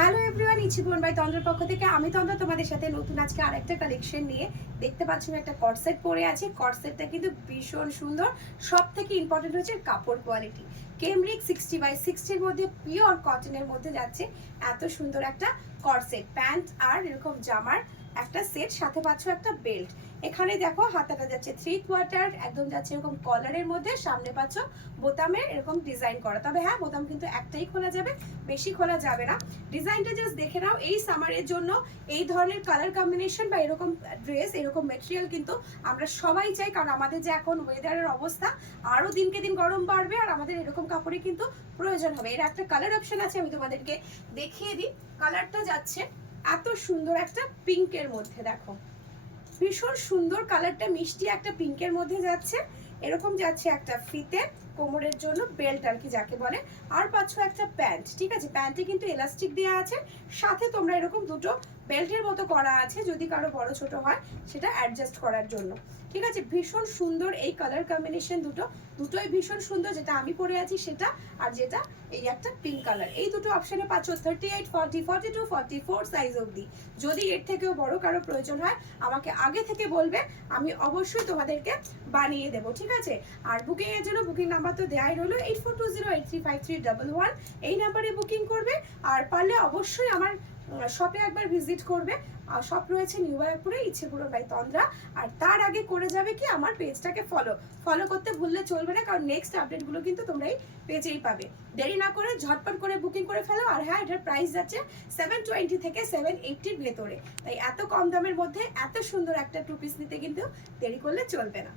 Hello everyone, ইচিপন by তন্দ্রার পক্ষ থেকে আমি তন্দ্রা তোমাদের সাথে নতুন আজকে আরেকটা কালেকশন নিয়ে। দেখতে পাচ্ছি আমি একটা কর্সেট পরে আছি। কর্সেটটা কিন্তু ভীষণ সুন্দর। সব থেকে ইম্পর্টেন্ট হচ্ছে কাপড় কোয়ালিটি। কেমব্রিক 60/60 মধ্যে পিওর কটনের মধ্যে যাচ্ছে এত সুন্দর একটা কর্সেট। প্যান্ট আর এরকম জামার একটা সেট, সাথে পাচ্ছ একটা বেল্ট। এখানে দেখো হাতাটা যাচ্ছে 3/4, একদম যাচ্ছে এরকম কলারের মধ্যে। সামনে পাচ্ছ বোতামের এরকম ডিজাইন করা, তবে হ্যাঁ বোতাম কিন্তু একটাই খোলা যাবে, বেশি খোলা যাবে না। ডিজাইনটা জাস্ট দেখে নাও। এই সামারের জন্য এই ধরনের কালার কম্বিনেশন বা এরকম ড্রেস, এরকম মেটেরিয়াল কিন্তু আমরা সবাই চাই, কারণ আমাদের যে এখন ওয়েদারের অবস্থা, আরও দিনকে দিন গরম বাড়বে আর আমাদের এরকম কাপড়ে কিন্তু প্রয়োজন হবে। এর একটা কালার অপশন আছে, আমি তোমাদেরকে দেখিয়ে দিই। কালারটা যাচ্ছে এত সুন্দর একটা পিঙ্কের মধ্যে, দেখো ভীষণ সুন্দর কালারটা, মিষ্টি একটা পিঙ্কের মধ্যে যাচ্ছে। এরকম যাচ্ছে একটা ফিতে, কোমরের জন্য বেল্ট আর কি যাকে বলে, আর পাচ্ছ একটা প্যান্ট। ঠিক আছে, প্যান্টে কিন্তু এলাস্টিক দেওয়া আছে, সাথে তোমরা এরকম দুটো বেল্টের মতো করা আছে, যদি কারো বড় ছোট হয় সেটা অ্যাডজাস্ট করার জন্য। ঠিক আছে, ভীষণ সুন্দর এই কালার কম্বিনেশন দুটোই ভীষণ সুন্দর। যেটা আমি পরে আছি সেটা, আর যেটা এই একটা পিঙ্ক কালার, এই দুটো অপশনে পাচ্ছ 38, 40, 42, 44 সাইজ অবধি। যদি এর থেকেও বড় কারো প্রয়োজন হয় আমাকে আগে থেকে বলবে, আমি অবশ্যই তোমাদেরকে বানিয়ে দেবো। ঠিক আছে, আর বুকিং এর জন্য বুকিং নাম্বার তো দেওয়াই রইলো, 8420835311। এই নাম্বারে বুকিং করবে। আর পারলে অবশ্যই আমার শপে একবার ভিজিট করবে। শপ রয়েছে নিউ ব্যারাকপুরে, ইচ্ছেপুর বাই তন্দ্রা। আর তার আগে করে যাবে কি, আমার পেজটাকে ফলো করতে ভুললে চলবে না, কারণ নেক্সট আপডেটগুলো কিন্তু তোমরা এই পেজেই পাবে। দেরি না করে ঝটপট করে বুকিং করে ফেলো। আর হ্যাঁ, এটার প্রাইস যাচ্ছে 720 থেকে 780 ভেতরে। তাই এত কম দামের মধ্যে এত সুন্দর একটা টু পিস নিতে কিন্তু দেরি করলে চলবে না।